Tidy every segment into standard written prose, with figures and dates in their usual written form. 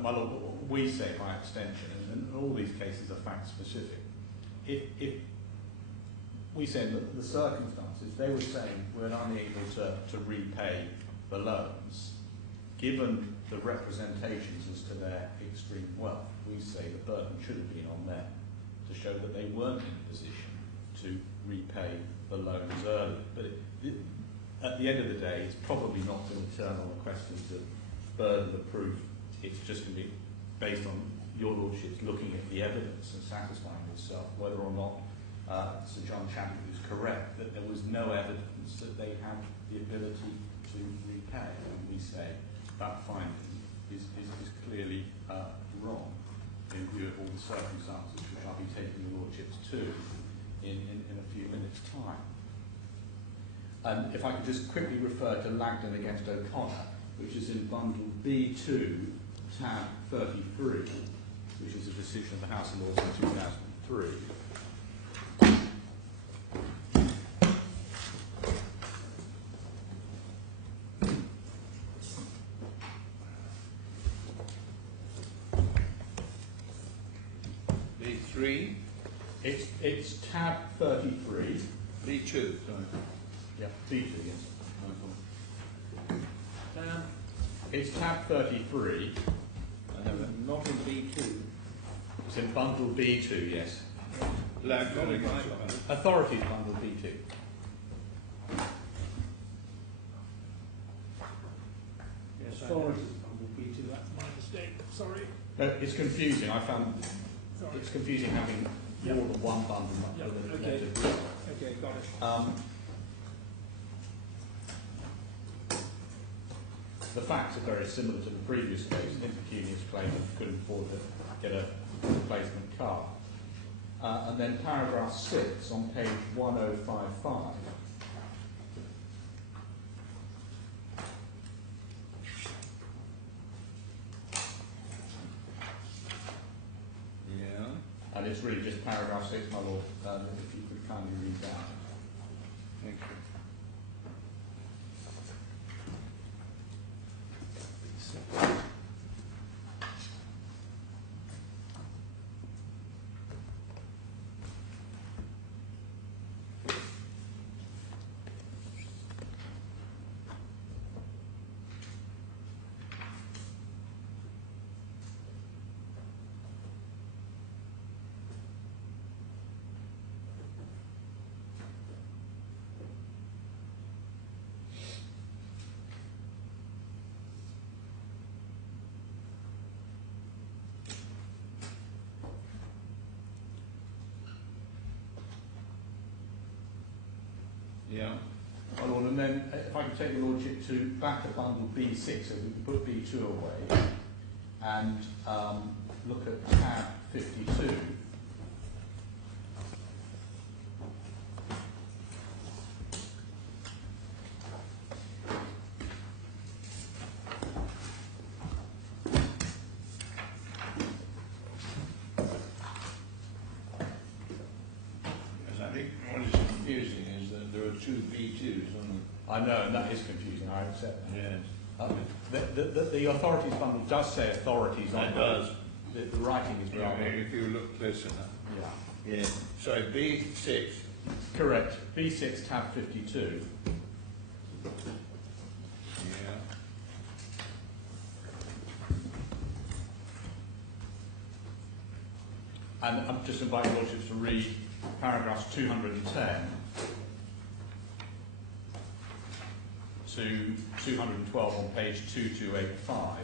My Lord, we say by extension, and all these cases are fact specific. If we say in the circumstances, they were saying we're unable to repay the loans, given the representations as to their extreme wealth, we say the burden should have been on them to show that they weren't in a position to repay the loans early. But at the end of the day, it's probably not going to turn on the questions of burden of proof. It's just going to be based on your Lordship's looking at the evidence and satisfying yourself whether or not Sir John Chadwick is correct that there was no evidence that they had the ability to repay. And we say that finding is clearly wrong in view of all the circumstances which I'll be taking your Lordships to in a few minutes' time. And if I could just quickly refer to Langdon against O'Connor, which is in bundle B2, tab 33, which is a decision of the House of Lords in 2003. B3? It's tab 33. B2, sorry. Yeah, B2, yes. It's tab 33. I have it. Not in B2. It's in bundle B2, yes. Authorities Authorities bundle B2. Yes, Authorities bundle B2, that's my mistake, sorry. It's confusing. I found it's confusing having more than one bundle. Okay, got it. The facts are very similar to the previous case. An impecunious claimant couldn't afford to get a replacement car. And then paragraph 6 on page 1055. Yeah. And it's really just paragraph 6, my Lord, if you could kindly read that. Thank you. Yeah. My Lord, and then if I could take your Lordship to back to bundle B6, so we can put B2 away and look at tab 52. I know, and that is confusing, I accept that. Yes. The authorities bundle does say authorities on it. Does. The writing is rather... If you look close enough. Yeah. Yeah. So B6. Correct. B6 tab 52. Yeah. And I'm just inviting Lordships to read paragraphs 210 to 212 on page 2285.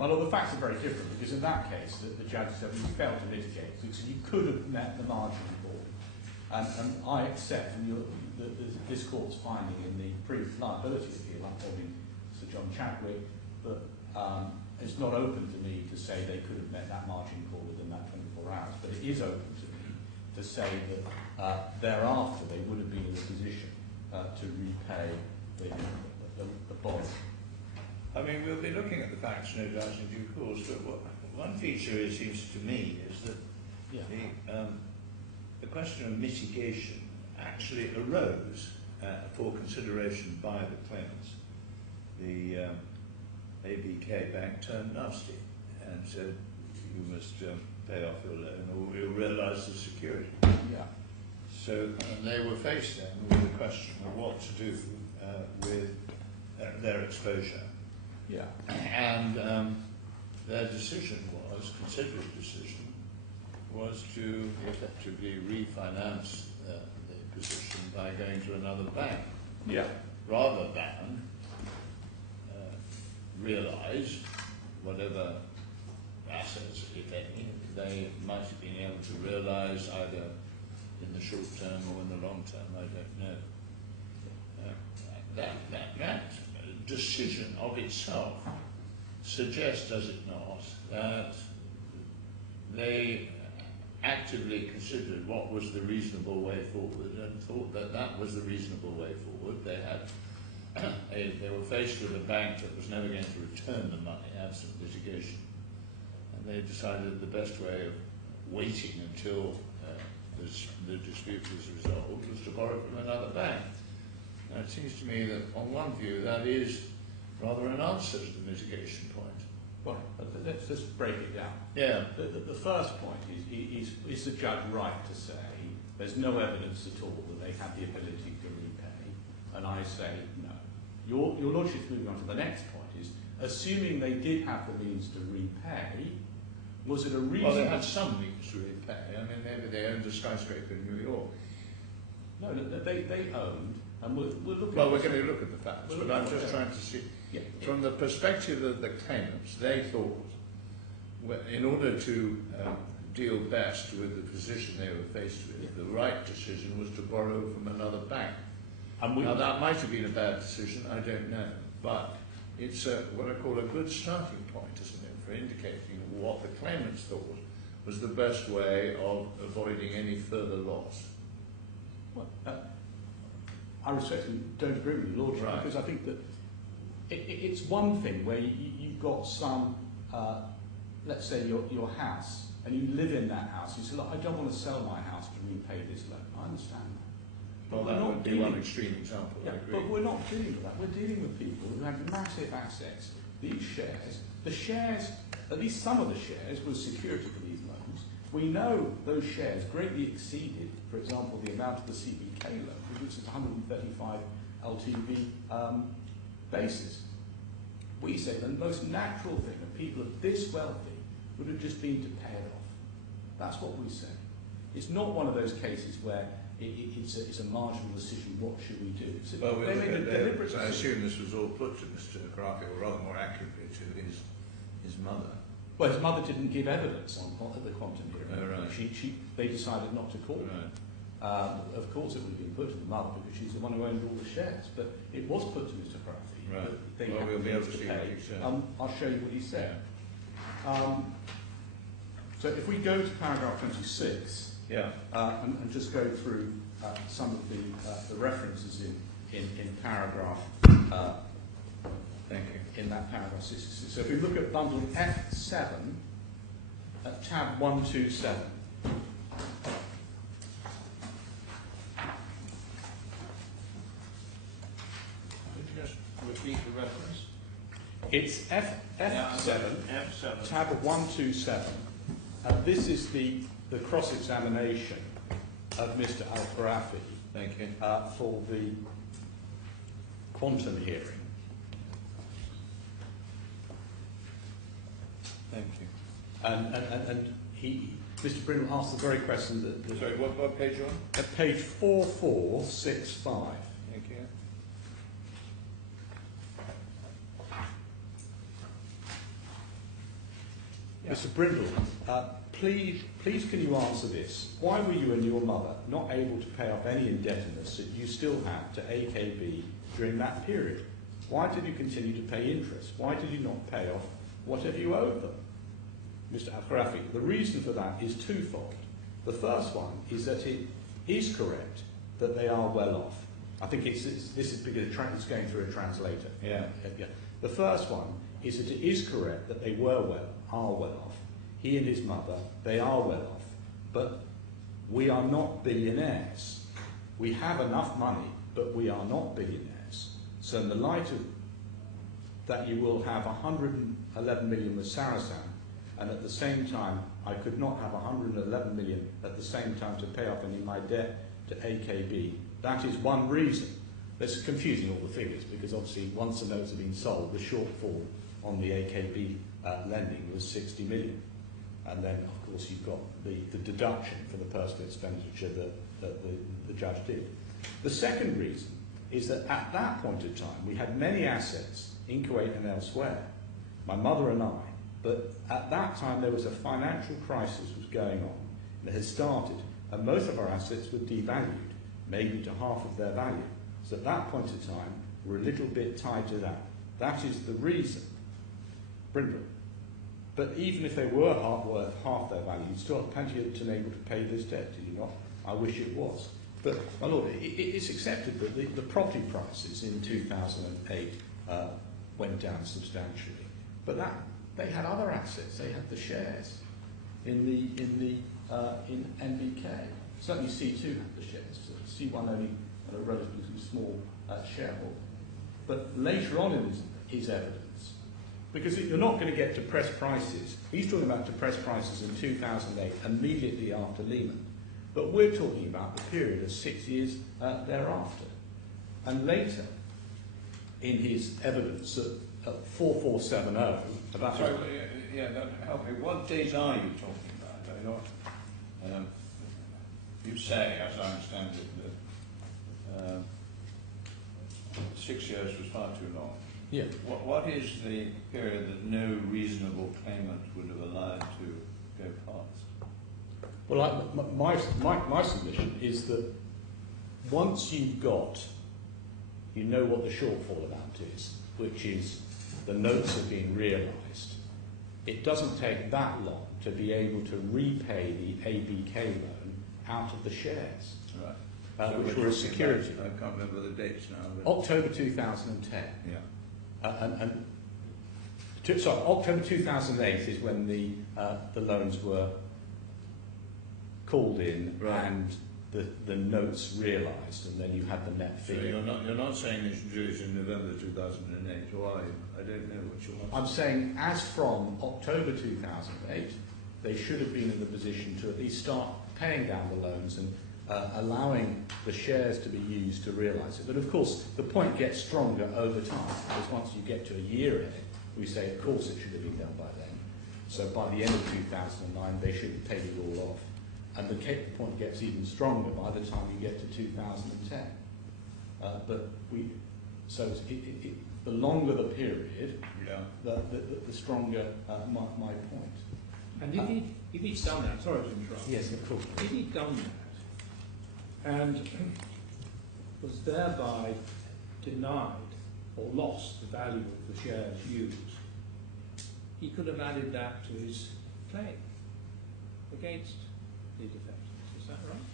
Well, the facts are very different because in that case, the judge said you failed to mitigate, so you could have met the margin call. And I accept from this court's finding in the pre-liability appeal, according to Sir John Chadwick, that it's not open to me to say they could have met that margin call within that 24 hours, but it is open to me to say that thereafter they would have been in a position to repay the bond. I mean, we'll be looking at the facts, no doubt, in due course, but one feature, it seems to me, is that the question of mitigation actually arose for consideration by the claimants. The ABK bank turned nasty and said, you must pay off your loan or we'll realise the security. Yeah. So they were faced then with the question of what to do with their exposure. Yeah. And their decision was, considered decision, was to effectively refinance the position by going to another bank. Yeah. Rather than realise whatever assets, if any, they might have been able to realise either in the short term or in the long term, I don't know. That decision of itself suggests, does it not, that they actively considered what was the reasonable way forward and thought that that was the reasonable way forward. They had they were faced with a bank that was never going to return the money absent litigation, and they decided the best way of waiting until the dispute was resolved was to borrow from another bank. Now it seems to me that on one view that is rather an answer to the mitigation point. Well, let's just break it down. Yeah. The first point is the judge right to say there's no evidence at all that they had the ability to repay? And I say no. Your Lordship's moving on to the next point is, assuming they did have the means to repay, was it a reason? Well, they had some means to repay. I mean, maybe they owned a skyscraper in New York. No, they owned, and we're looking. Well, we're going to look at the facts, but I'm just trying to see. Yeah. From the perspective of the claimants, they thought, in order to deal best with the position they were faced with, the right decision was to borrow from another bank. Now, that might have been a bad decision, I don't know, but it's what I call a good starting point, isn't it, for indicating what the claimants thought was the best way of avoiding any further loss. Well, I respectfully don't agree with you, Lordship, Right. because I think that it's one thing where you've got some, let's say your house, and you live in that house. You say, look, I don't want to sell my house to repay this loan. I understand that. Well, that would be one extreme example, Yeah, I agree. but we're not dealing with that. We're dealing with people who have massive assets. These shares, the shares, at least some of the shares, was security for these loans. We know those shares greatly exceeded, for example, the amount of the CBK loan, which is 135 LTV basis. We say the most natural thing of people of this wealthy would have just been to pay it off. That's what we say. It's not one of those cases where it's a marginal decision, what should we do? So Well, they made a deliberate I decision. assume this was all put to Mr. Khorfi, or rather more accurately to his mother. Well, his mother didn't give evidence on the quantum hearing. Oh, right. They decided not to call her. Right. Of course it would have been put to the mother because she's the one who owned all the shares, but it was put to Mr. Khorfi. Right. They Well, had we'll be able to to see pay. what he said. I'll show you what he said. So if we go to paragraph 26, Yeah. and just go through some of the references in paragraph Thank you. in that paragraph 66. So if we look at bundle F7 at tab 127. Could you just repeat the reference? It's F7, F7. tab 127. This is the cross-examination of Mr. Al-Khorfi Thank you. for the quantum hearing. Thank you. And Mr. Brindle asked the very question that Sorry, what page are you on? at page 4465. Thank you. Yeah. Mr. Brindle, please can you answer this? Why were you and your mother not able to pay off any indebtedness that you still had to AKB during that period? Why did you continue to pay interest? Why did you not pay off whatever you owed them? Mr. Khorfi, the reason for that is twofold. The first one is that it is correct that they are well off. I think this is because it's going through a translator. Yeah. The first one is that it is correct that they are well off. He and his mother, they are well off. But we are not billionaires. We have enough money, but we are not billionaires. So in the light of that, you will have 111 million with Sarasin, and at the same time, I could not have 111 million at the same time to pay off any of my debt to AKB. That is one reason. That's confusing all the figures, because obviously once the notes have been sold, the shortfall on the AKB lending was 60 million. And then, of course, you've got the deduction for the personal expenditure that the judge did. The second reason is that at that point in time, we had many assets in Kuwait and elsewhere, my mother and I, but at that time there was a financial crisis was going on, and it had started, and most of our assets were devalued, maybe to half of their value. So at that point in time, we're a little bit tied to that. That is the reason. Brindle. But even if they were worth half their value, you'd still have plenty to be able to pay this debt, do you not? I wish it was. But, my lord, it's accepted that the property prices in 2008 went down substantially. But they had other assets. They had the shares in NBK. Certainly C2 had the shares. C1 only had a relatively small shareholder. But later on in his evidence, because you're not going to get depressed prices. He's talking about depressed prices in 2008, immediately after Lehman. But we're talking about the period of 6 years thereafter. And later, in his evidence at 4470, about... Sorry, help me. What days are you talking about? I don't, you say, as I understand it, that 6 years was far too long. Yeah. What is the period that no reasonable claimant would have allowed to go past? Well, my submission is that once you've got, you know what the shortfall amount is, which is the notes have been realised, it doesn't take that long to be able to repay the ABK loan out of the shares, Right. which were a security. I can't remember the dates now. But October 2010. yeah. October 2008 is when the loans were called in, right, and the notes realised, and then you had the net figure. So you're not saying it's introduced in November 2008, or are you? I don't know what you want. I'm saying as from October 2008, they should have been in the position to at least start paying down the loans and allowing the shares to be used to realise it. But of course, the point gets stronger over time, because once you get to a year ahead, we say, of course, it should have been done by then. So by the end of 2009, they should have paid it all off. And the point gets even stronger by the time you get to 2010. The longer the period, Yeah. the stronger my point. And if he'd done that, sorry to interrupt. Yes, of course. If he'd done that and was thereby denied or lost the value of the shares used, he could have added that to his claim against the defendants. Is that right?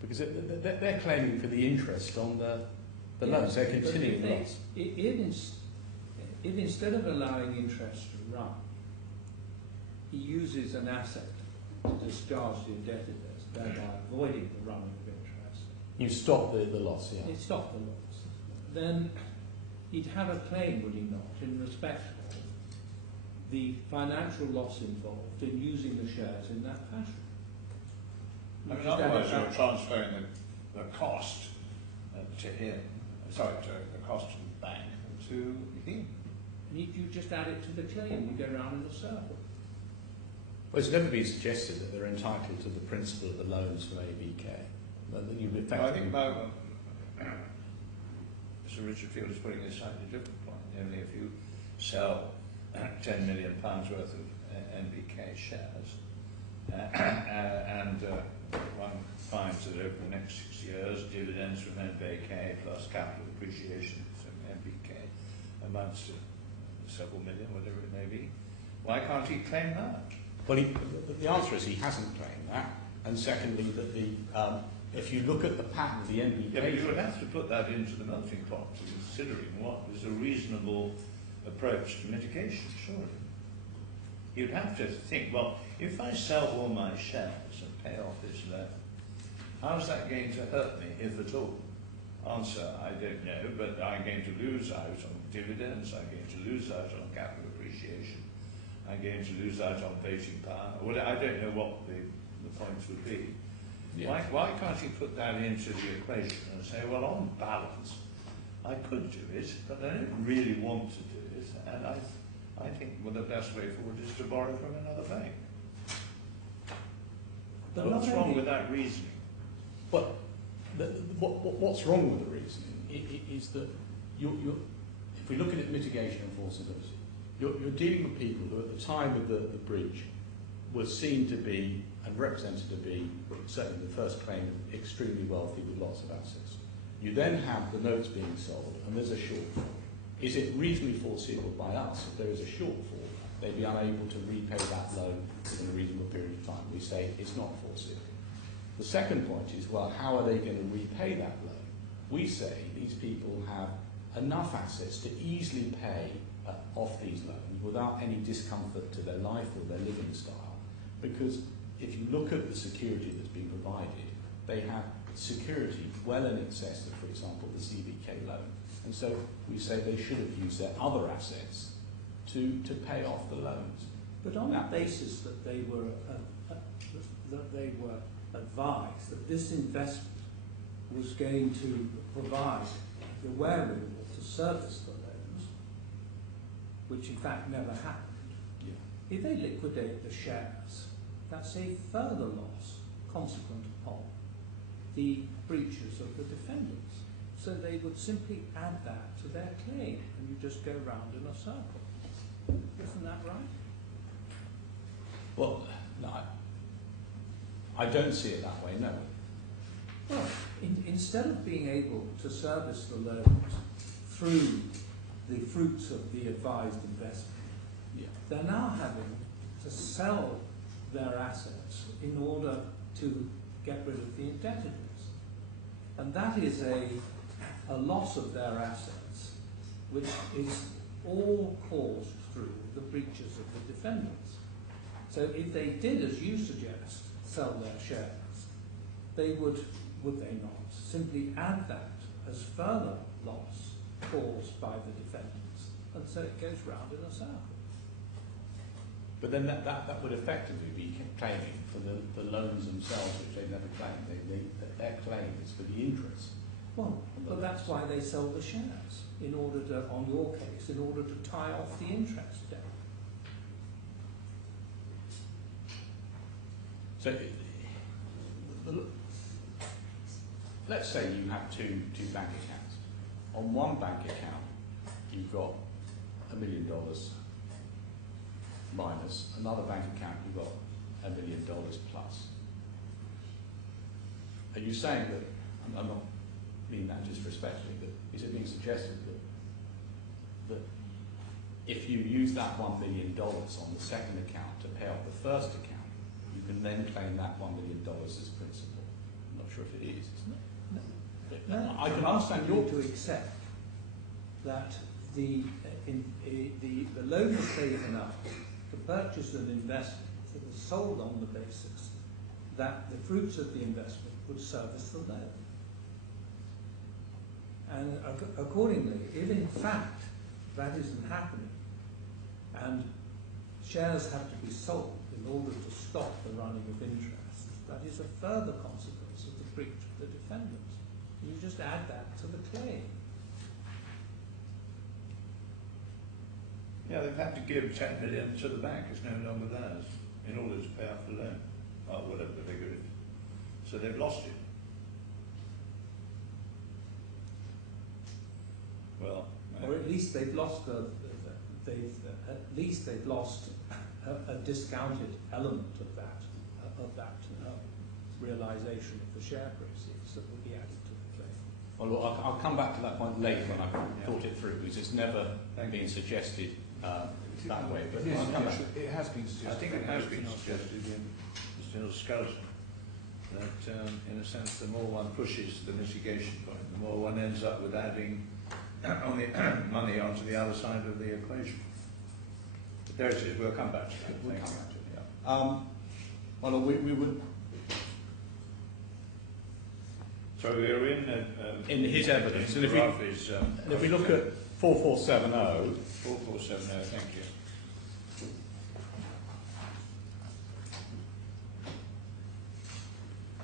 Because they're claiming for the interest on the loans. They're continuing loss. If instead of allowing interest to run, he uses an asset to discharge the indebtedness, thereby avoiding the running of interest, You stop the loss, yeah. it stopped the loss, then he'd have a claim, would he not, in respect of the financial loss involved in using the shares in that fashion. I mean, otherwise you're transferring the cost to him, the cost to the bank to him. And if you just add it to the claim, you go round in a circle. Well, it's never been suggested that they're entitled to the principal of the loans from ABK. But then you've I think Sir Richard Field is putting a slightly different point. Only if you sell £10 million worth of NBK shares, and one finds that over the next 6 years, dividends from NBK plus capital appreciation from NBK amounts to several million, whatever it may be. Why can't he claim that? Well, the answer is he hasn't claimed that, and secondly, that if you look at the pattern of the NBK... Yeah, but you would have to put that into the melting pot, considering what is a reasonable approach to mitigation, surely. You'd have to think, well, if I sell all my shares and pay off this loan, how's that going to hurt me, if at all? Answer, I don't know, but I'm going to lose out on dividends, I'm going to lose out on capital appreciation, I'm going to lose out on voting power. Well, I don't know what the points would be. Yeah. Why can't he put that into the equation and say, well, on balance, I could do it, but I don't really want to do it, and I think well, the best way forward is to borrow from another bank. But what's wrong with that reasoning? Well, what's wrong with the reasoning is that if we look at it mitigation and enforceability, you're dealing with people who at the time of the breach were seen to be and represented to be, certainly the first claim, extremely wealthy with lots of assets. You then have the notes being sold and there's a shortfall. Is it reasonably foreseeable by us if there is a shortfall, they'd be unable to repay that loan within a reasonable period of time? We say it's not foreseeable. The second point is, well, how are they going to repay that loan? We say these people have enough assets to easily pay off these loans without any discomfort to their life or their living style, because if you look at the security that's been provided, they have security well in excess of, for example, the CBK loan. And so we say they should have used their other assets to pay off the loans. But on that basis that they were advised that this investment was going to provide the wherewithal to service the loans, which in fact never happened. Yeah. If they liquidate the shares, that's a further loss consequent upon the breaches of the defendants. So they would simply add that to their claim, and you just go round in a circle. Isn't that right? Well, no, I don't see it that way, no. Well, instead of being able to service the loans through the fruits of the advised investment, yeah, they're now having to sell their assets in order to get rid of the indebtedness. And that is a loss of their assets, which is all caused through the breaches of the defendants. So if they did, as you suggest, sell their shares, they would they not, simply add that as further loss caused by the defendants. And so it goes round in a circle. But then that would effectively be claiming for the loans themselves, which they've never claimed. Their claim is for the interest. Well, but that's why they sell the shares, in order to, on your case, in order to tie off the interest down. So, let's say you have two bank accounts. On one bank account, you've got $1 million minus. Another bank account, you've got $1 million plus. Are you saying that, I'm not mean that disrespectfully, but is it being suggested that if you use that $1 million on the second account to pay off the first account, you can then claim that $1 million as principal? I'm not sure if it is, isn't it? No, I can ask you to accept that the loan was taken up to purchase an investment that was sold on the basis that the fruits of the investment would service the loan. And accordingly, if in fact that isn't happening, and shares have to be sold in order to stop the running of interest, that is a further consequence of the breach of the defendants. You just add that to the claim. Yeah, they've had to give 10 million to the bank, it's no longer theirs, in order to pay off the loan, or whatever the figure is. So they've lost it. Well, or at least they've lost at least they've lost a discounted element of that realisation of the share proceeds that will be added to the claim. Well, look, I'll come back to that point later when I've thought it through, because it's never been suggested that way. But Yes, I'll come back. it has been suggested. I think it has been suggested in Mr. Skelton that, in a sense, the more one pushes the mitigation point, the more one ends up with adding money onto the other side of the equation. But there it is. We'll come back to that. We'll come back to it, yeah. Well, we would... So we're in his evidence, and if we look at 4470... 4470, thank you.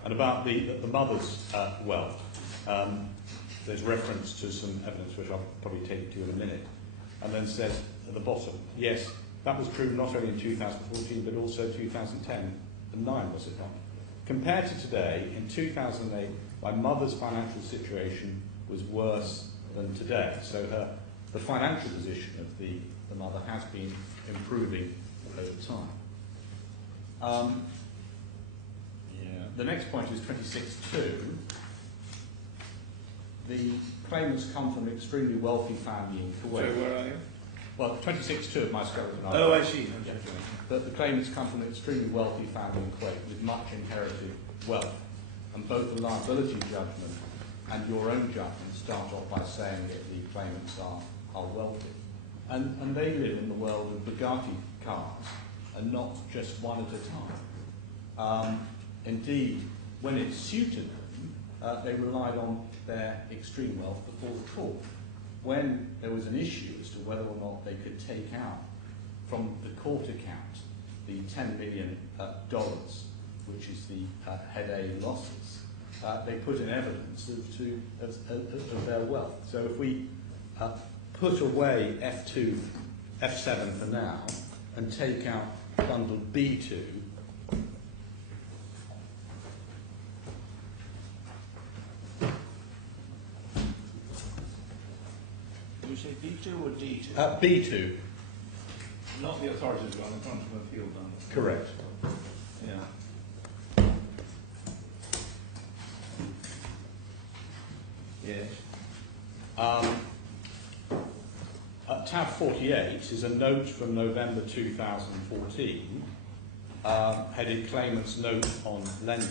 And about the mother's wealth, there's reference to some evidence which I'll probably take you to in a minute, and then says at the bottom, yes, that was true not only in 2014 but also 2010 and 9, was it not? Compared to today, in 2008, my mother's financial situation was worse than today. So the financial position of the mother has been improving over time. The next point is 26.2. The claimants come from an extremely wealthy family in Kuwait. So where are you? Well, 26.2 of my skeleton. Oh, I see. Yeah. But the claimants come from an extremely wealthy family in Kuwait with much inherited wealth. And both the liability judgment and your own judgment start off by saying that the claimants are wealthy. And they live in the world of Bugatti cars, and not just one at a time. Indeed, when it suited them, they relied on their extreme wealth before the court. When there was an issue as to whether or not they could take out from the court account the $10 million, which is the head A losses, they put in evidence of their wealth. So if we put away F2, F7 for now, and take out bundle B2, Did you say B2 or D2? B2. Not the authorities one, the quantum appeal done. Correct. Yeah. Yes. Tab 48 is a note from November 2014, headed Claimant's Note on Lending.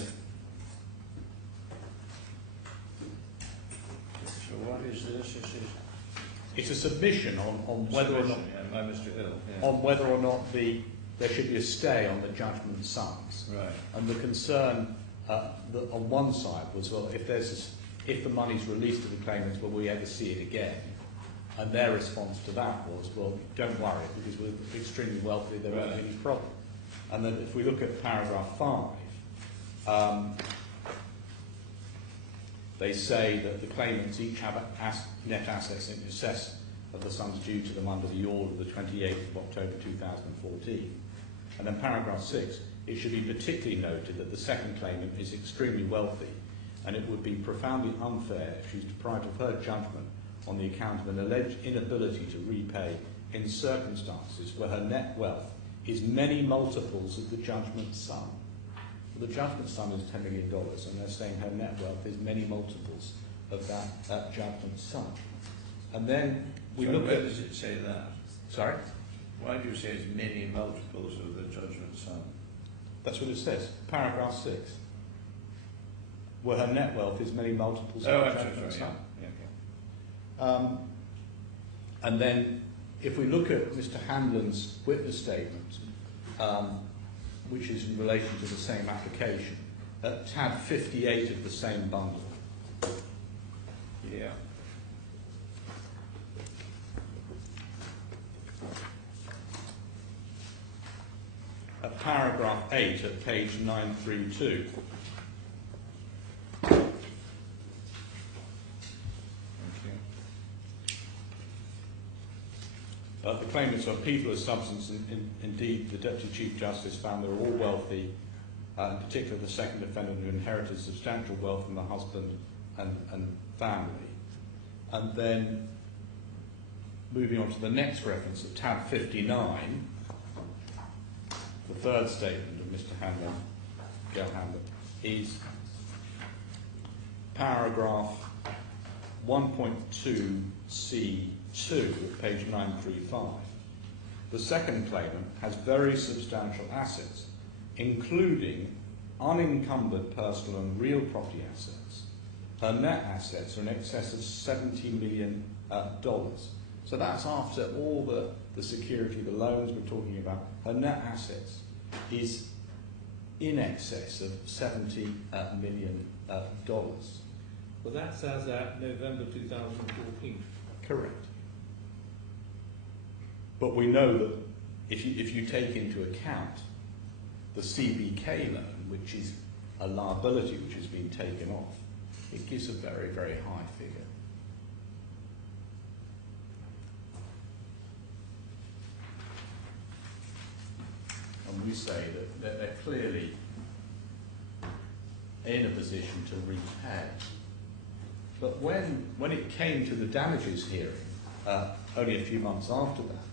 So what is this? It's a submission on whether or not by Mr. Hill. Yeah. on whether or not there should be a stay on the judgment sums. Right. And the concern on one side was, well, if the money's released to the claimants, will we ever see it again? And their response to that was, well, don't worry, because we're extremely wealthy, there won't be any problem. And then if we look at paragraph 5, they say that the claimants each have net assets in excess of the sums due to them under the order of the 28th of October 2014. And then paragraph 6, it should be particularly noted that the second claimant is extremely wealthy, and it would be profoundly unfair if she was deprived of her judgment on the account of an alleged inability to repay in circumstances where her net wealth is many multiples of the judgment sum. The judgment sum is $10 million, and they're saying her net wealth is many multiples of that judgment sum. And then we look where at... does it say that? Sorry? Why do you say it's many multiples of the judgment sum? That's what it says, paragraph 6. Where her net wealth is many multiples of the judgment sum. And then if we look at Mr. Hanlon's witness statement, which is in relation to the same application, at tab 58 of the same bundle. Yeah. At paragraph 8 at page 932. The claimants are people of substance, and indeed the Deputy Chief Justice found they were all wealthy, in particular the second defendant who inherited substantial wealth from the husband and family. And then moving on to the next reference at tab 59, the third statement of Mr. Hamad is paragraph 1.2c2 page 935. The second claimant has very substantial assets, including unencumbered personal and real property assets. Her net assets are in excess of $70 million. So that's after all the security, the loans we're talking about. Her net assets is in excess of $70 million. Well, that's as at November 2014. Correct. But we know that if you take into account the CBK loan, which is a liability which has been taken off, it gives a very, very high figure. And we say that they're clearly in a position to repay. But when it came to the damages hearing, only a few months after that,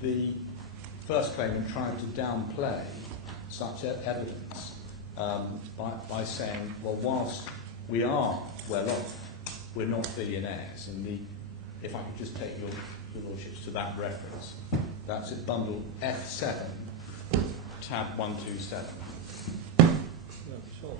the first claimant tried to downplay such evidence by saying, well, whilst we are well off, we're not billionaires. And if I could just take your lordships to that reference, that's at bundle F7, tab 127. Yeah, sure.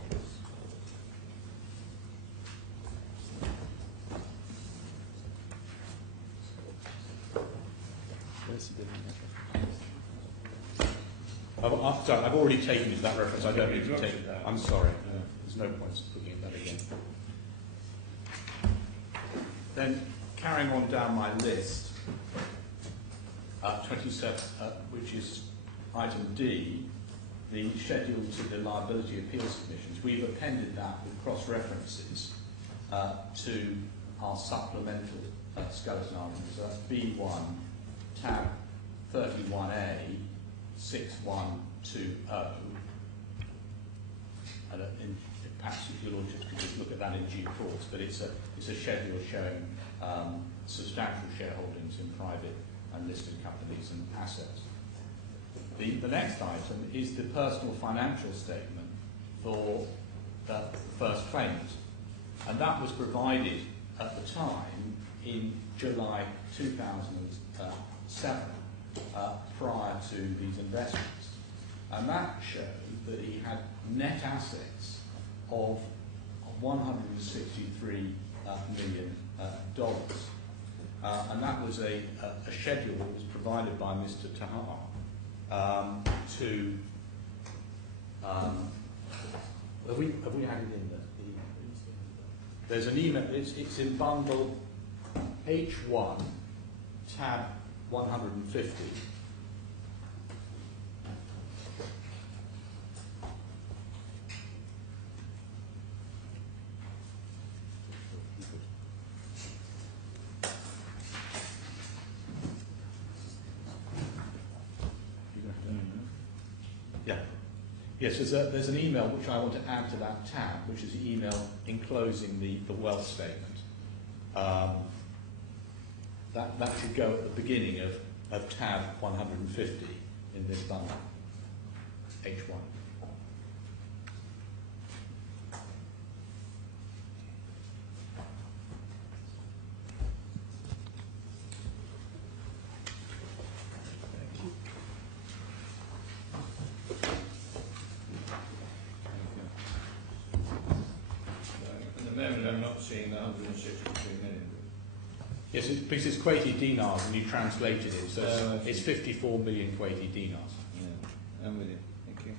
Sorry, I've already taken you to that reference. I don't need to take it. I'm sorry. There's no point looking at that again. Then, carrying on down my list, 27, which is item D, the schedule to the liability appeals submissions. We've appended that with cross-references to our supplemental skeleton argument. So that's B1, tab 31A, 6120. And perhaps your lordships could just look at that in due course, but it's a schedule showing substantial shareholdings in private and listed companies and assets. The next item is the personal financial statement for the first claimant, and that was provided at the time in July 2007, prior to these investments, and that showed that he had net assets of $163 million, and that was a schedule that was provided by Mr. Tahar to. Have we had it in there? There's an email. It's in bundle H1, tab 150. Yes, there's an email which I want to add to that tab, which is the email enclosing the wealth statement. That should go at the beginning of tab 150 in this bundle, H1. I'm not seeing the 163 million. Yes, because it's Kuwaiti dinars and you translated it, so it's 54 million Kuwaiti dinars. Yeah, I'm with you. Thank you.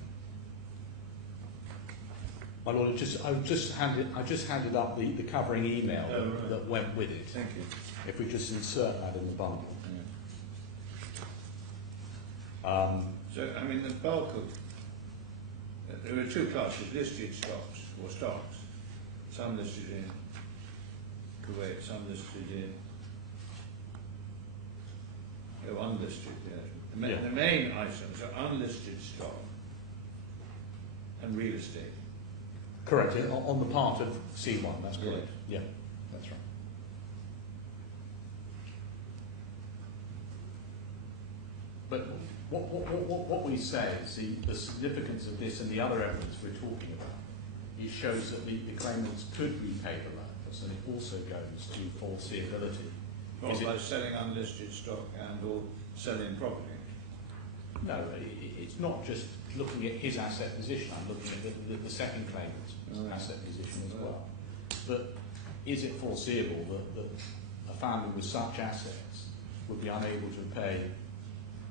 My lord, I just handed up the covering email that went with it. Thank you. If we just insert that in the bundle. Yeah. So, I mean, the bulk of there were two classes: listed stocks or stocks. Some listed in Kuwait, some listed in unlisted. Yeah. The main items are unlisted stock and real estate. Correct. On the part of C1, that's correct. Yeah, that's right. What we say is the significance of this and the other evidence we're talking about, it shows that the claimants could repay the loans, and it also goes to foreseeability. Well, by selling unlisted stock and or selling property? No, it's not just looking at his asset position. I'm looking at the second claimant's asset position as well. But is it foreseeable that a family with such assets would be unable to pay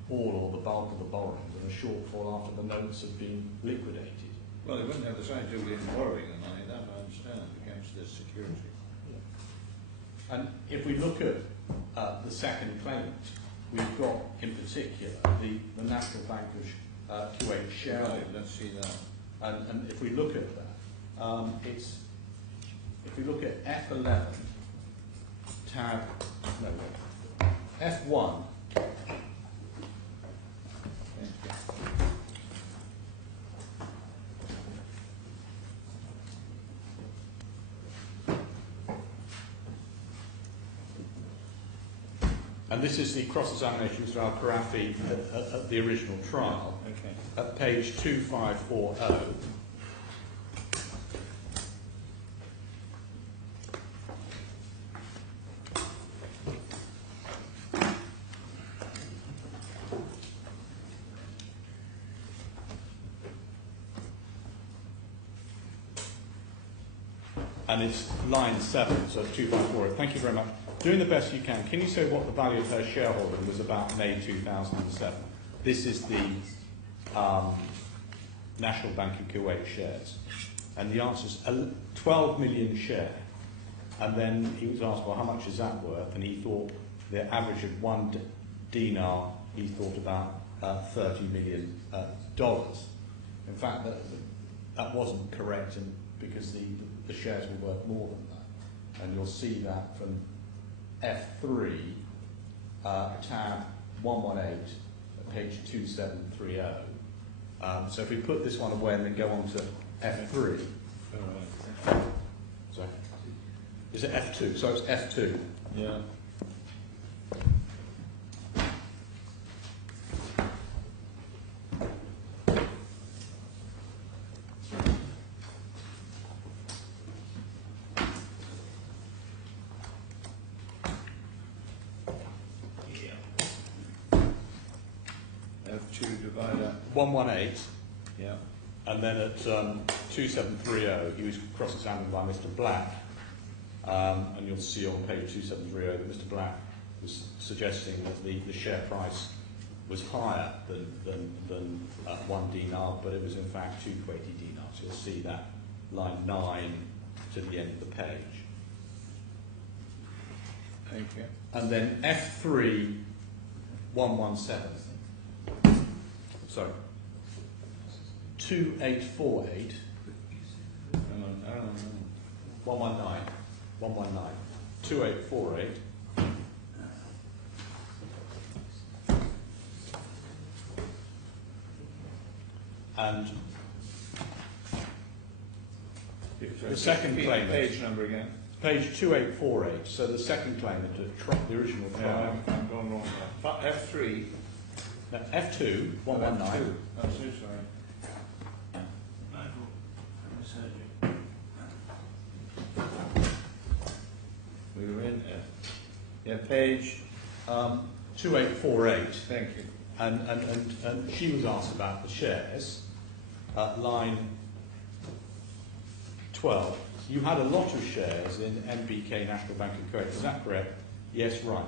all or the bulk of the borrowings and a shortfall after the notes have been liquidated? Well, they wouldn't have the same duty in borrowing the money, that I understand, against this security. Yeah. And if we look at the second claimant, we've got in particular the National Bank of Kuwait shareholding. Right, let's see that. And if we look at that, if we look at F11, tab, no, F1, and this is the cross-examination of Mr. Khorfi at the original trial, okay. at page 2540. And it's line 7, so 254. Thank you very much. Doing the best you can you say what the value of her shareholding was about May 2007? This is the National Bank of Kuwait shares. And the answer is 12 million share. And then he was asked, well, how much is that worth? And he thought the average of one dinar, he thought about $30 million. In fact, that wasn't correct because the shares were worth more than that. And you'll see that from F3, tab 118, page 2730. So if we put this one away and then go on to F3. All right. Sorry. Is it F2? So it's F2. Yeah. F2 divided. 118. Yeah. And then at 2730, he was cross-examined by Mr. Black. And you'll see on page 2730 that Mr. Black was suggesting that the share price was higher than 1 dinar, but it was in fact 2 Kuwaiti dinars. You'll see that line 9 to the end of the page. Thank you. And then F3 117. Sorry. 2848. 119. 2848. And the second claimant. Page number again. Page 2848. So the second claimant at the original trial. Yeah, I've gone wrong there. F3. No, F2 119. I'm so sorry. We were in F. Yeah, page 2848. Thank you. And she was asked about the shares. Line 12. You had a lot of shares in NBK National Bank of Kuwait. Is that correct? Yes, right.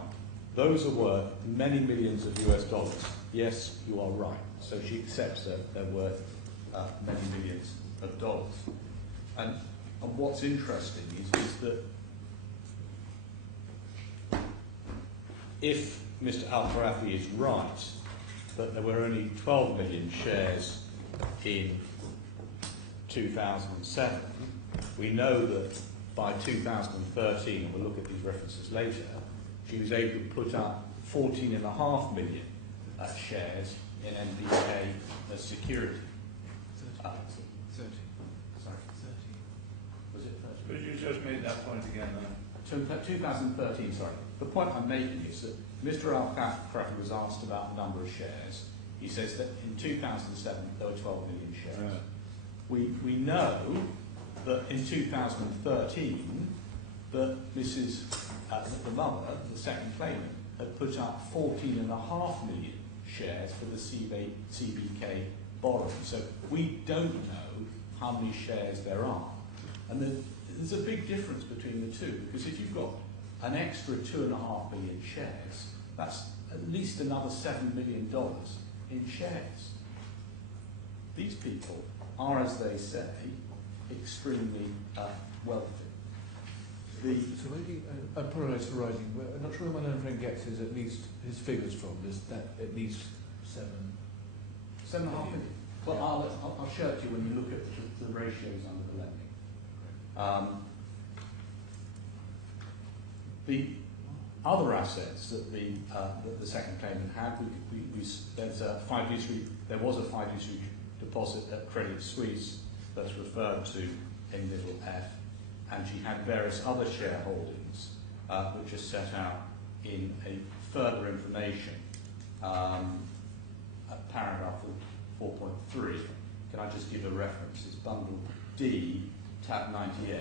Those are worth many millions of US dollars. Yes, you are right. So she accepts that they're worth many millions of dollars. And what's interesting is that if Mr. Khorfi is right, that there were only 12 million shares in 2007, we know that by 2013, and we'll look at these references later, she was able to put up 14.5 million shares in NBK as security. 30. Sorry. 30. Was it 30? Could you just make that point again then? 2013, sorry. The point I'm making is that Mr. Khorfi was asked about the number of shares. He says that in 2007 there were 12 million shares. We know that in 2013 that Mrs. The mother, the second claimant, had put up 14.5 million shares for the CBK borrowing. So we don't know how many shares there are. And there's a big difference between the two, because if you've got an extra 2.5 million shares, that's at least another $7 million in shares. These people are, as they say, extremely wealthy. So maybe, I apologise for rising, but I'm not sure where my learned friend gets his, at least his figures from, is that at least 7.5 million. Well, I'll show it to you when you look at the ratios under the lending. The other assets that the second claimant had, there was a fiduciary deposit at Credit Suisse that's referred to in little f, and she had various other shareholdings which are set out in a further information at paragraph 4.3. Can I just give a reference? It's bundle D, tab 98,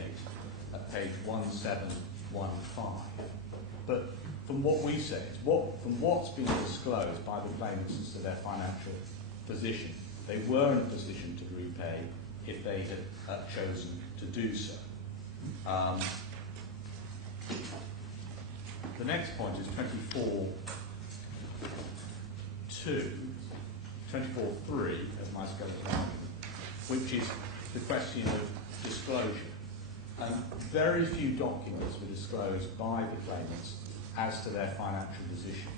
at page 1715. But from what we say, from what's been disclosed by the claimants as to their financial position, they were in a position to repay if they had chosen to do so. The next point is 24.3 of my scope of argument, which is the question of disclosure. And very few documents were disclosed by the claimants as to their financial position.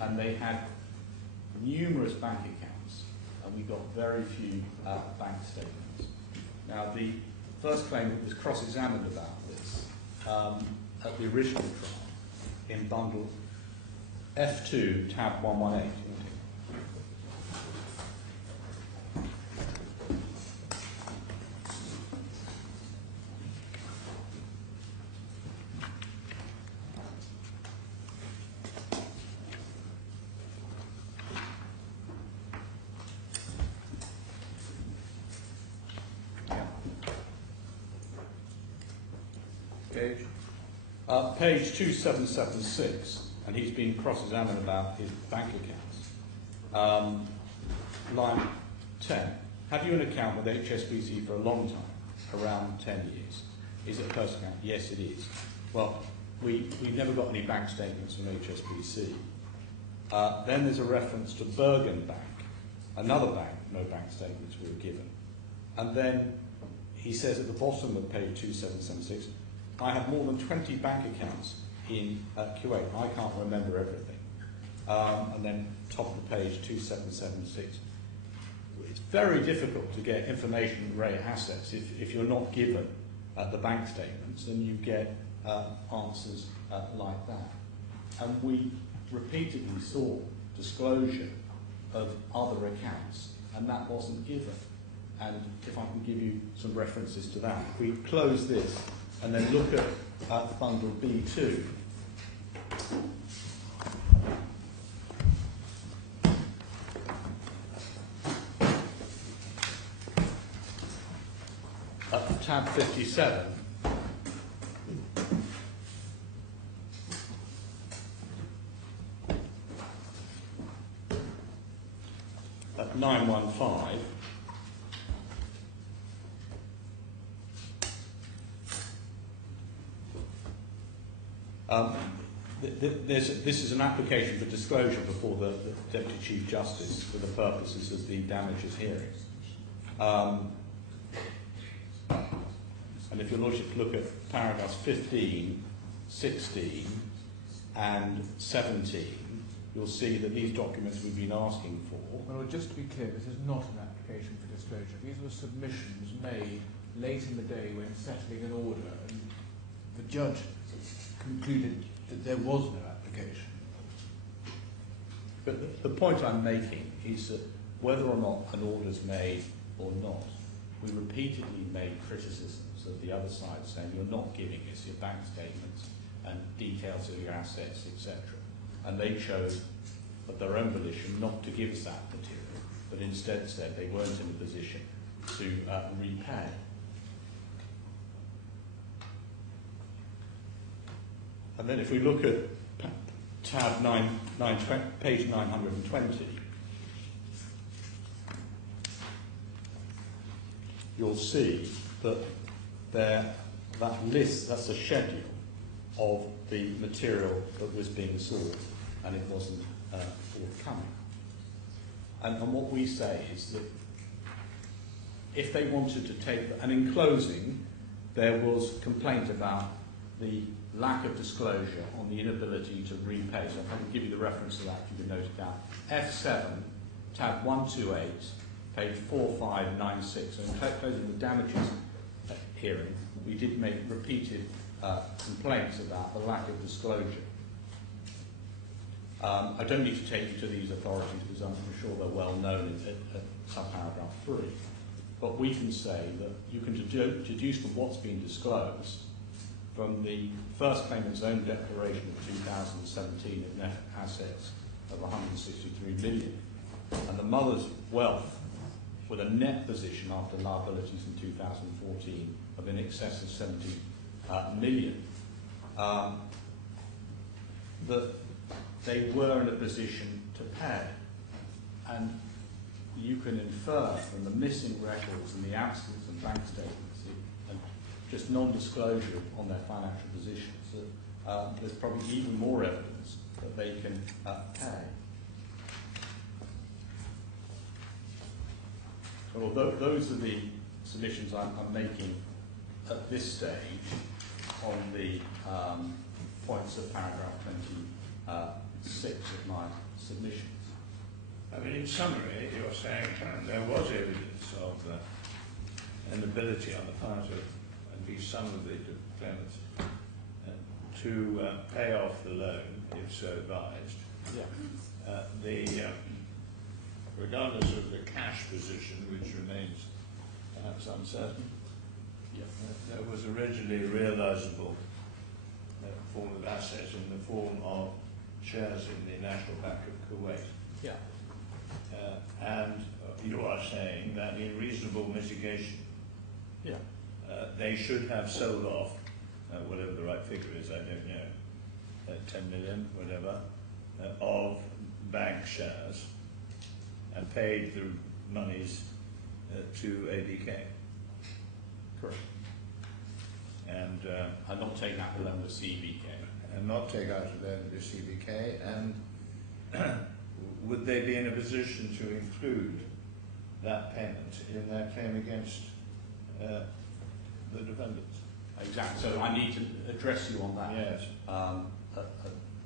And they had numerous bank accounts, and we got very few bank statements. Now, the first claimant was cross-examined about this at the original trial in bundle F2, tab 118. Page 2776, and he's been cross-examined about his bank accounts. Line 10. Have you an account with HSBC for a long time? Around 10 years. Is it a personal account? Yes, it is. Well, we've never got any bank statements from HSBC. Then there's a reference to Bergen Bank, another bank, no bank statements were given. And then he says at the bottom of page 2776, I have more than 20 bank accounts in Kuwait. I can't remember everything. And then top of the page, 2776. It's very difficult to get information on rate assets if you're not given the bank statements, and you get answers like that. And we repeatedly sought disclosure of other accounts, and that wasn't given. And if I can give you some references to that, we close this and then look at bundle B2. At tab 57. At 915. This is an application for disclosure before the Deputy Chief Justice for the purposes of the damages hearing. And if you look at paragraphs 15, 16 and 17, you'll see that these documents we've been asking for. Well, just to be clear, this is not an application for disclosure. These were submissions made late in the day when settling an order, and the judge concluded that there was no application. But the point I'm making is that whether or not an order's made or not, we repeatedly made criticisms of the other side saying you're not giving us your bank statements and details of your assets, etc. And they chose of their own volition not to give us that material, but instead said they weren't in a position to repay. And then if we look at tab page 920, you'll see that that list, that's a schedule of the material that was being sought, and it wasn't forthcoming. And what we say is that if they wanted to take, and in closing, there was complaint about the lack of disclosure on the inability to repay. So if I can give you the reference to that, if you can note it down. F7, tab 128, page 4596. So in closing the damages hearing, we did make repeated complaints about the lack of disclosure. I don't need to take you to these authorities because I'm sure they're well known at subparagraph 3. But we can say that you can deduce from what's been disclosed from the first claimant's own declaration of 2017 of net assets of 163 million, and the mother's wealth with a net position after liabilities in 2014 of in excess of 70 million, that they were in a position to pay. And you can infer from the missing records and the absence of bank statements and just non-disclosure on their financial positions that there's probably even more evidence that they can pay. Well, those are the submissions I'm making at this stage on the points of paragraph 26 of my submissions. I mean, in summary, you're saying there was evidence of an ability on the part of at least some of the claimants to pay off the loan, if so advised. Yeah. Regardless of the cash position, which remains perhaps uncertain, there was a readily realisable form of asset in the form of shares in the National Bank of Kuwait. Yeah. And you are saying that in reasonable mitigation, they should have sold off, whatever the right figure is, I don't know, 10 million, whatever, of bank shares and paid the monies to ABK. Correct. And not take out the loan with CBK. And not take out the loan with CBK. And would they be in a position to include that payment in their claim against the defendants? Exactly. So I need to address you on that. Yes.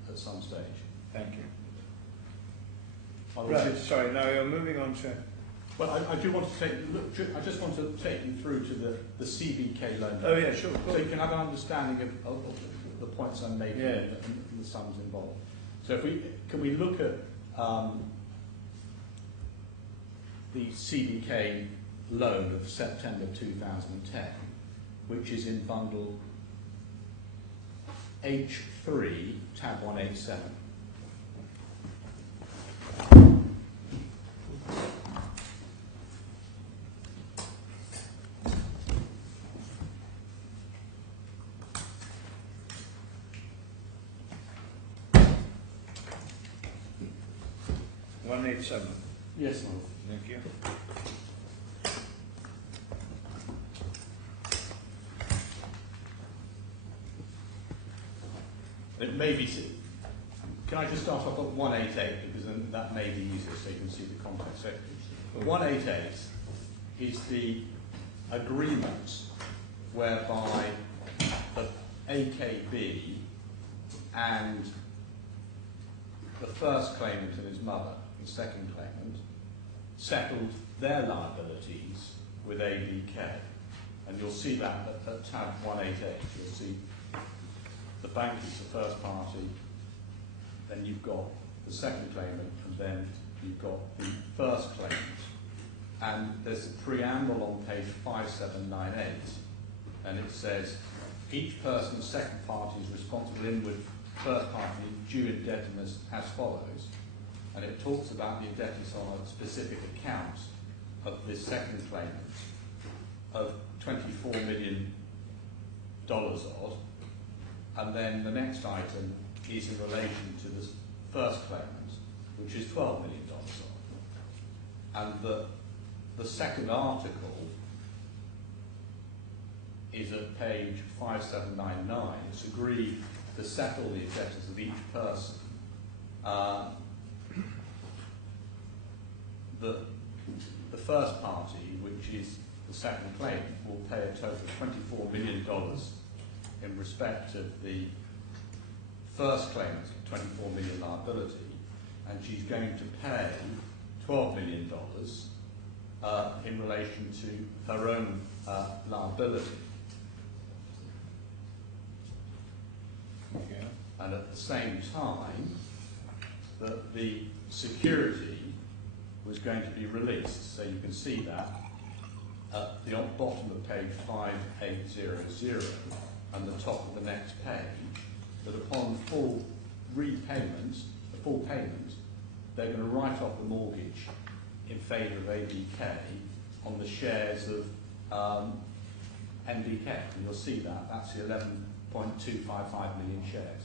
At some stage. Thank you. Right. Sorry. Now you're moving on to. Well, I do want to I just want to take you through to the CBK loan. Oh yeah, sure. So you can have an understanding of the points I'm making and the sums involved. So can we look at the CBK loan of September 2010, which is in bundle H3, tab 187. Yes, Lord. Thank you. It may be. Can I just start off at 188 because then that may be easier so you can see the context. So 188 is the agreement whereby the AKB and the first claimant and his mother, the second claimant, settled their liabilities with ABK. And you'll see that at tab 188. You'll see the bank is the first party, then you've got the second claimant, and then you've got the first claimant. And there's a preamble on page 5798, and it says, each person's second party is responsible inward first party due indebtedness as follows. and it talks about the indebtedness on a specific account of this second claimant of $24 million odd, and then the next item is in relation to the first claimant, which is $12 million odd. And the second article is at page 5799. It's agreed to settle the debtors of each person. The first party, which is the second claimant, will pay a total of $24 million in respect of the first claimant's $24 million liability, and she's going to pay $12 million in relation to her own liability. Okay. And at the same time, that the security was going to be released. So you can see that at the bottom of page 5800 and the top of the next page, that upon full repayment, the full payment, they're going to write off the mortgage in favour of ABK on the shares of NBK. And you'll see that. That's the 11.255 million shares.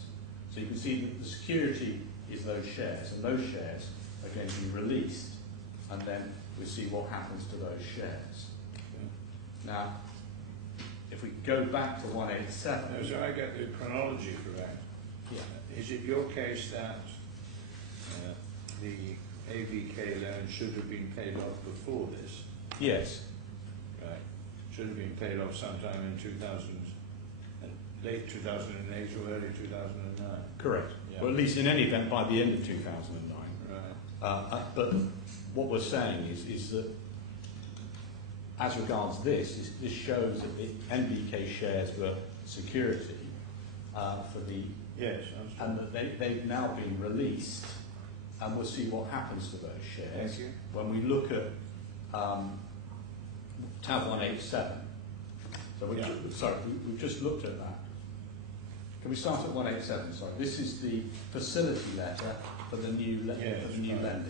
So you can see that the security is those shares, and those shares are going to be released, and then we'll see what happens to those shares. Now, if we go back to 187... No, so I get the chronology correct. Yeah. Is it your case that the ABK loan should have been paid off before this? Yes. Right. Should have been paid off sometime in 2000, late 2008 or early 2009. Correct. Yeah. Well, at least in any event, by the end of 2009. Right. But what we're saying is that, as regards this shows that the NBK shares were security for the... Yes, and that they've now been released, and we'll see what happens to those shares. Thank you. When we look at tab 187. So we've just looked at that. Can we start at 187? Sorry, this is the facility letter for the new lending,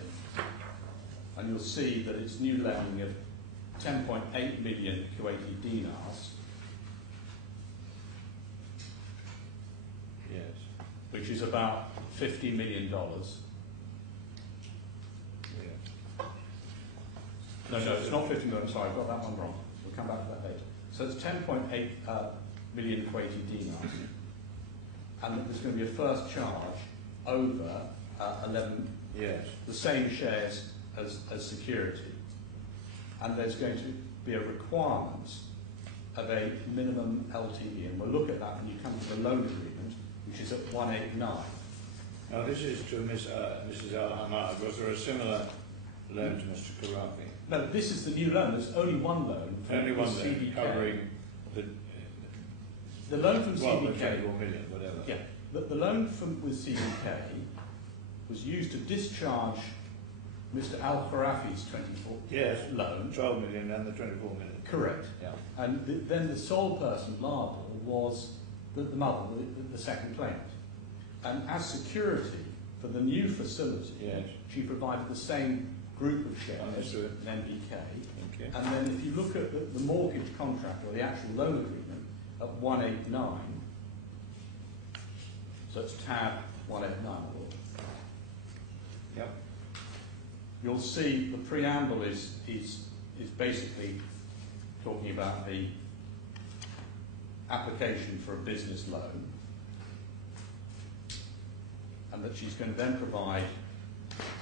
and you'll see that it's new lending of 10.8 million Kuwaiti dinars, Yes. which is about $50 million. Yeah. No, it's not 50 million. Sorry, I've got that one wrong. We'll come back to that later. So it's 10.8 million Kuwaiti dinars, and there's going to be a first charge over 11. Yes. The same shares as security, and there's going to be a requirement of a minimum LTV, and we'll look at that when you come to the loan agreement, which is at 189. Now this is to Mrs. Hamad. Was there a similar loan to Mr. Khorfi? No, this is the new loan. There's only one loan. Only one loan CBK. covering the loan from well, CBK. 24 million, whatever. Yeah, the loan with CBK was used to discharge Mr. Al-Khorfi's 24 Yes. loan. 12 million and the 24 million. Correct. Yeah. And then the sole person liable was the mother, the second claimant. And as security for the new facility, Yes. she provided the same group of shares Understood. in NBK. Okay. And then if you look at the mortgage contract or the actual loan agreement at 189, so it's tab 189, Yep. you'll see the preamble is basically talking about the application for a business loan, and that she's going to then provide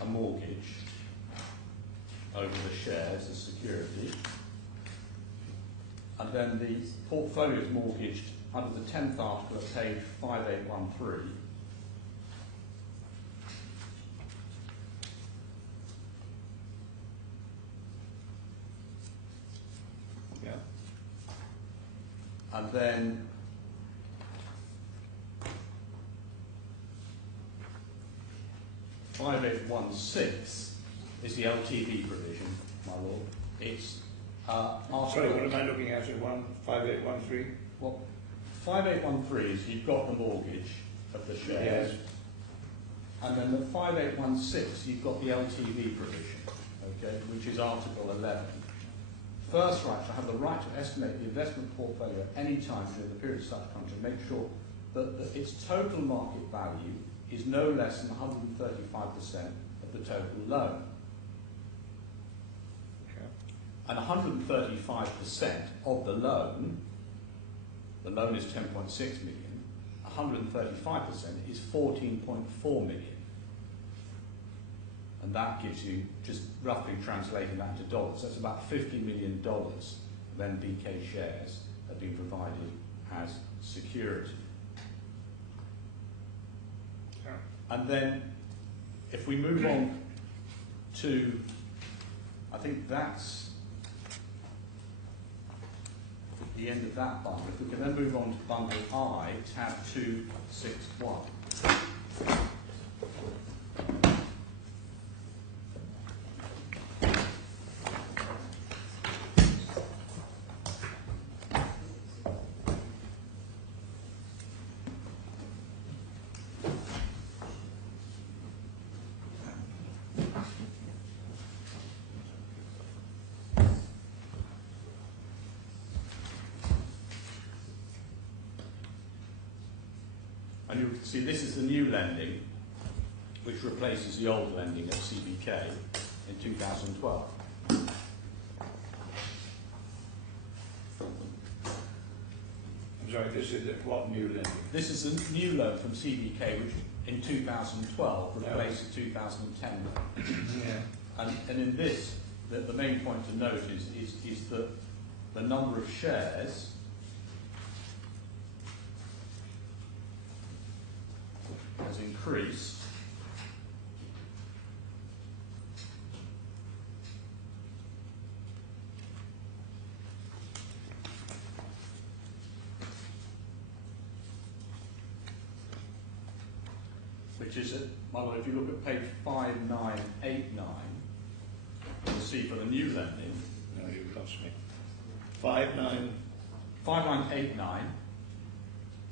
a mortgage over the shares as security, and then the portfolio is mortgaged under the 10th article at page 5813. Yeah. And then (5816) is the LTV provision, my lord. It's Sorry, what am I looking at? 15813? Well, 5813 is you've got the mortgage of the shares. Yes. And then the 5816, you've got the LTV provision, okay, which is Article 11. First right shall have the right to estimate the investment portfolio at any time during the period of such contract, make sure that its total market value is no less than 135% of the total loan. Okay. And 135% of the loan is 10.6 million, 135% is 14.4 million. And that gives you, just roughly translating that into dollars, that's about $50 million of NBK shares have been provided as security. Yeah. And then, if we move on to, I think that's the end of that bundle. If we can then move on to bundle I, tab 261. And you can see this is the new lending, which replaces the old lending at CBK in 2012. I'm sorry, this is what new lending? This is a new loan from CBK, which in 2012 replaced the 2010 loan. Yeah. And in this, the main point to note is that the number of shares has increased which is, by the way, if you look at page 5989, you'll see for the new lending. No, you've lost me. 5989,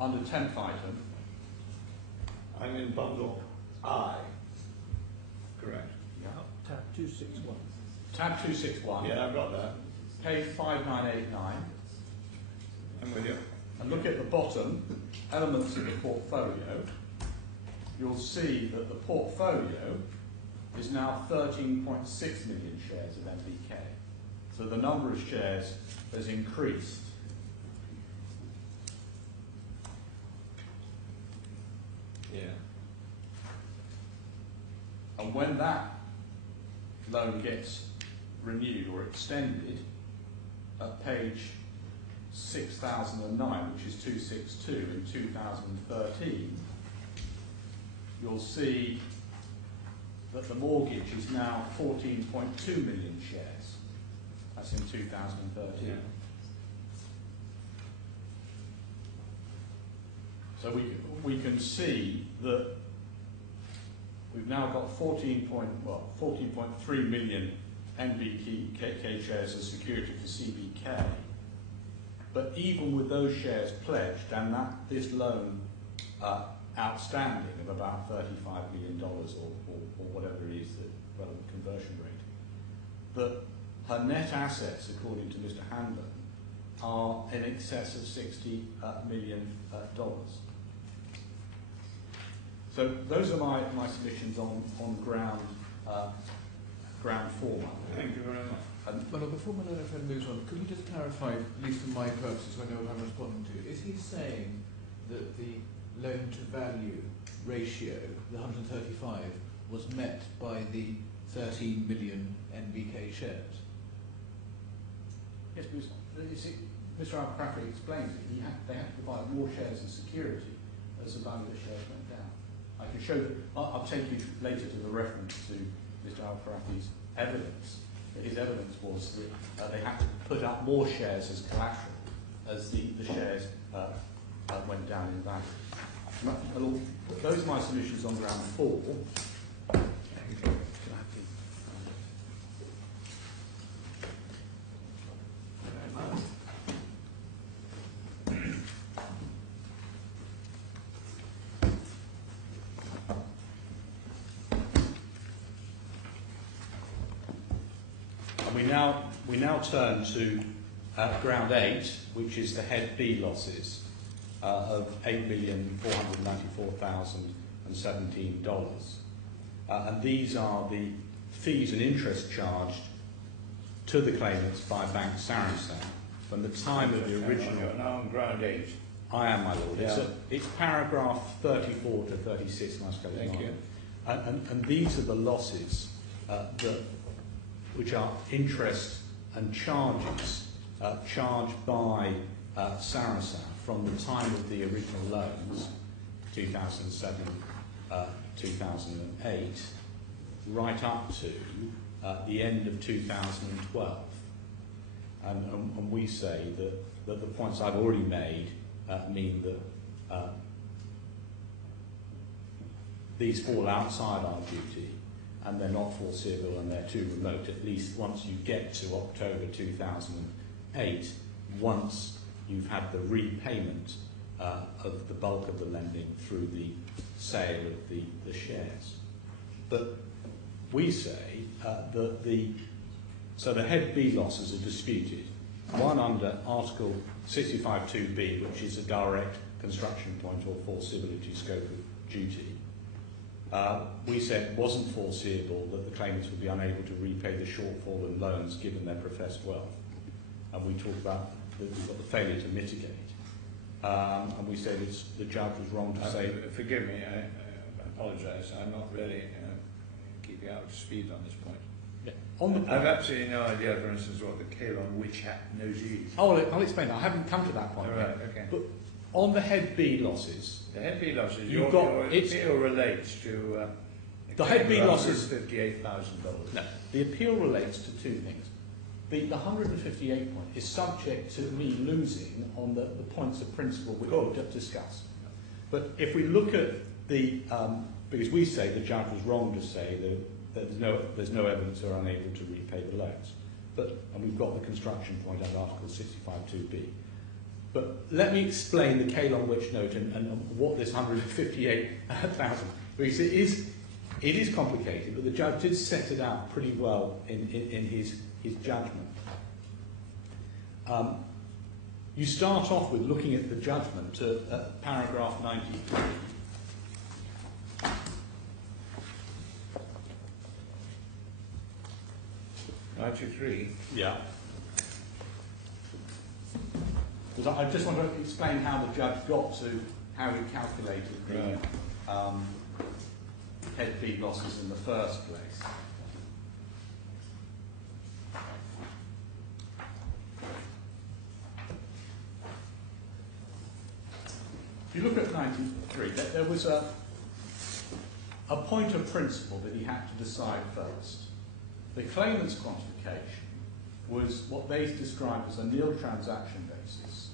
under 10th item. I'm in bundle I. Correct. Yeah. Tab 261. Tab 261. Yeah, I've got that. Page 5989. I'm with you. And look at the bottom, elements of the portfolio. You'll see that the portfolio is now 13.6 million shares of NBK. So the number of shares has increased. Yeah. And when that loan gets renewed or extended at page 6009, which is 262 in 2013, you'll see that the mortgage is now 14.2 million shares. That's in 2013. Yeah. So we can see that we've now got 14.3 million NBK shares as security for CBK. But even with those shares pledged and this loan outstanding of about $35 million or whatever it is, the relevant conversion rate, that her net assets, according to Mr. Hanlon, are in excess of $60 million. So those are my submissions on ground four. Thank you very much. Well, before my learned friend moves on, could we just clarify, at least for my purposes, so I know what I'm responding to, is he saying that the loan-to-value ratio, the 135, was met by the 13 million NBK shares? Yes, because Mr. Al-Krafi explains it. They had to provide more shares as security as the value of the shares went down. I can show that. I'll take you later to the reference to Mr. Al-Krafi's evidence. His evidence was that they had to put up more shares as collateral as the shares went down in value. Those are my submissions on ground four. we now turn to ground 8, which is the head B losses of $8,494,017. And these are the fees and interest charged to the claimants by Bank Sarasin from the time of the original. You're now on ground 8. I am, my lord. Yeah. It's paragraph 34 to 36, must go. Thank you. And these are the losses which are interest and charges charged by Sarasin from the time of the original loans, 2007, 2008, right up to the end of 2012. And we say that the points I've already made mean that these fall outside our duty and they're not foreseeable and they're too remote, at least once you get to October 2008, once you've had the repayment of the bulk of the lending through the sale of the shares. But we say that the head B losses are disputed. One under Article 65.2b, which is a direct construction point or foreseeability scope of duty. We said it wasn't foreseeable that the claimants would be unable to repay the shortfall in loans given their professed wealth. And we talked about we've got the failure to mitigate. And we said the judge was wrong to say... Forgive me, I apologise. I'm not really keeping out to speed on this point. I've absolutely no idea, for instance, what the Kalon witch hat nose is. Oh, well, I'll explain that. I haven't come to that point yet. Okay. But on the head B losses... The head B losses, your appeal relates to... the head B losses... $58,000. No, the appeal relates to two things. The 158 point is subject to me losing on the points of principle which we've just discussed. But if we look at the... because we say the judge was wrong to say that there's no evidence they're unable to repay the loans. And we've got the construction point under Article 65.2b. But let me explain the Kalon witch note and what this 158,000, because it is complicated, but the judge did set it out pretty well in his judgment. You start off with looking at the judgment to paragraph 93. Yeah. Because I just want to explain how the judge got to how he calculated the head B losses in the first place. If you look at 93, there was a point of principle that he had to decide first. The claimant's quantification was what they described as a nil transaction basis,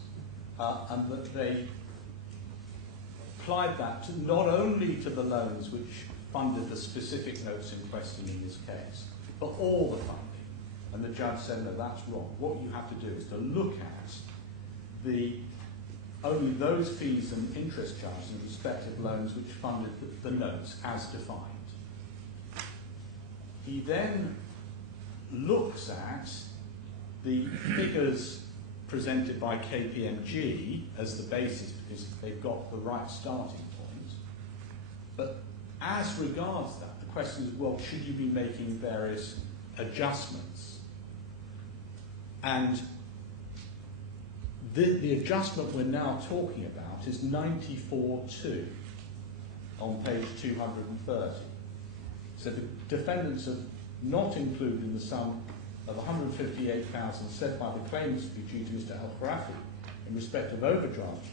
and that they applied that not only to the loans which funded the specific notes in question in this case, but all the funding. And the judge said, no, that's wrong. What you have to do is to look at only those fees and interest charges in respect of loans which funded the notes as defined. He then looks at the figures presented by KPMG as the basis because they've got the right starting point. But as regards that, the question is, well, should you be making various adjustments? And the adjustment we're now talking about is 94.2 on page 230. So the defendants have not included the sum of $158,000 said by the claimants to be due to Mr. Khorfi in respect of overdraft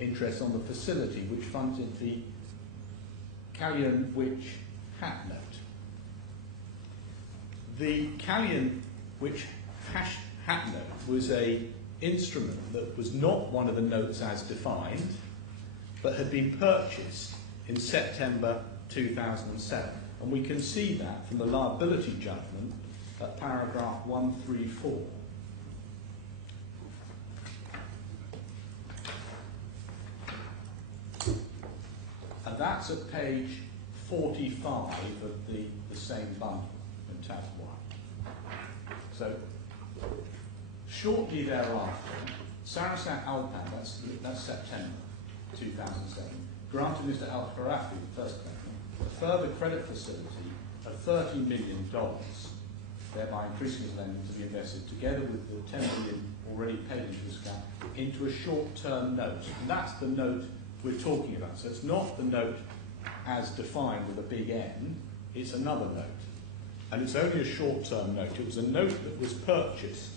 interest on the facility which funded the Callion Witch hat note. The Callion Witch hat note was an instrument that was not one of the notes as defined, but had been purchased in September 2007. And we can see that from the liability judgment at paragraph 134. And that's at page 45 of the same bundle in tab 1. So So, shortly thereafter, Sarasin Alpen, that's September 2007, granted Mr. Khorfi, the first claimant, a further credit facility of $30 million, thereby increasing his lending to be invested, together with the $10 million already paid into his account, into a short-term note. And that's the note we're talking about. So it's not the note as defined with a big N, it's another note. And it's only a short-term note. It was a note that was purchased.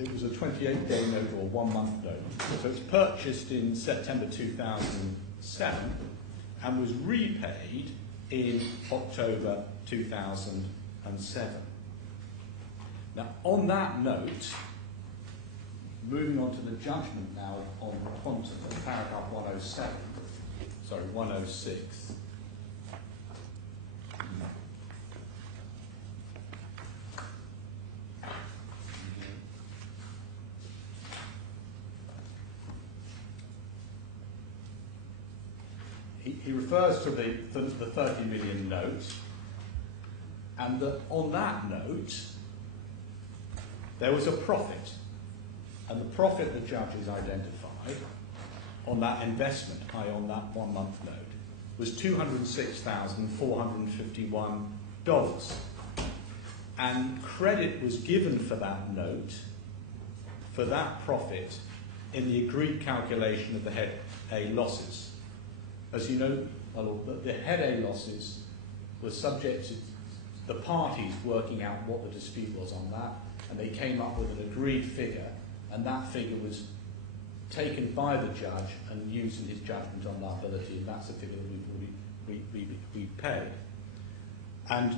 It was a 28-day note or 1 month note. So it's purchased in September 2007 and was repaid in October 2007. Now, on that note, moving on to the judgment now on the quantum of paragraph 106. He refers to the $30 million note, and that on that note there was a profit, and the profit the judges identified on that investment, i.e. on that 1 month note, was $206,451, and credit was given for that note, for that profit, in the agreed calculation of the head A losses. As you know, the head A losses were subject to the parties working out what the dispute was on that, and they came up with an agreed figure, and that figure was taken by the judge and used in his judgment on liability, and that's the figure that we paid. And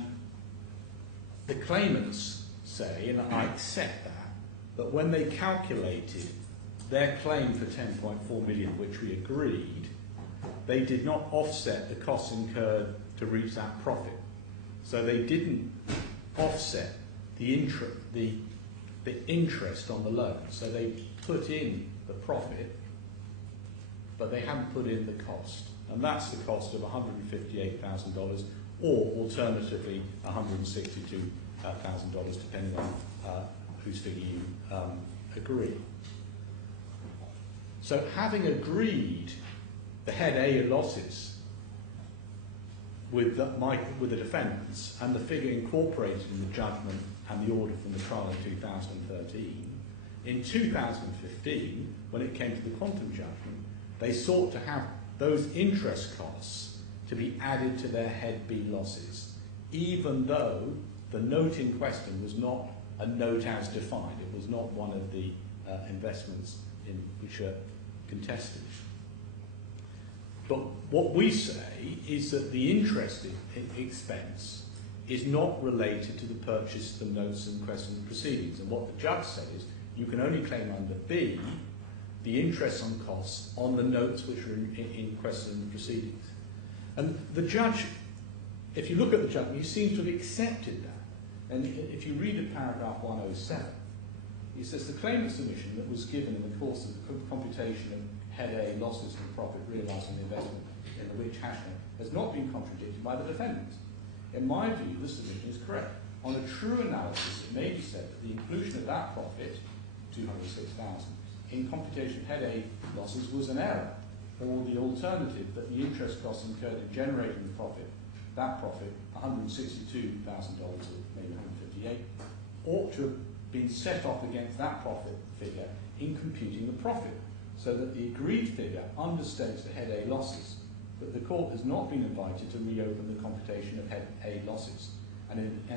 the claimants say, and I accept that when they calculated their claim for $10.4 million, which we agreed, they did not offset the costs incurred to reach that profit. So they didn't offset the interest on the loan. So they put in the profit, but they haven't put in the cost. And that's the cost of $158,000, or alternatively $162,000, depending on whose figure you agree. So having agreed the head A losses with the defendants, and the figure incorporated in the judgment and the order from the trial in 2013, in 2015, when it came to the quantum judgment, they sought to have those interest costs to be added to their head B losses, even though the note in question was not a note as defined. It was not one of the investments in which are contested. But what we say is that the interest expense is not related to the purchase of the notes in question proceedings. And what the judge said is you can only claim under B the interest on costs on the notes which are in question in the proceedings. And the judge, if you look at the judgment, he seems to have accepted that. And if you read at paragraph 107, he says the claimant submission that was given in the course of the computation of head A losses and profit realised on the investment in the which hashing has not been contradicted by the defendants. In my view, this submission is correct. On a true analysis, it may be said that the inclusion of that profit, $206,000, in computation of head A losses was an error, or the alternative that the interest costs incurred in generating the profit, that profit, $162,000 or maybe $158,000, ought to have been set off against that profit figure in computing the profit, so that the agreed figure understates the head A losses, but the court has not been invited to reopen the computation of head A losses. And in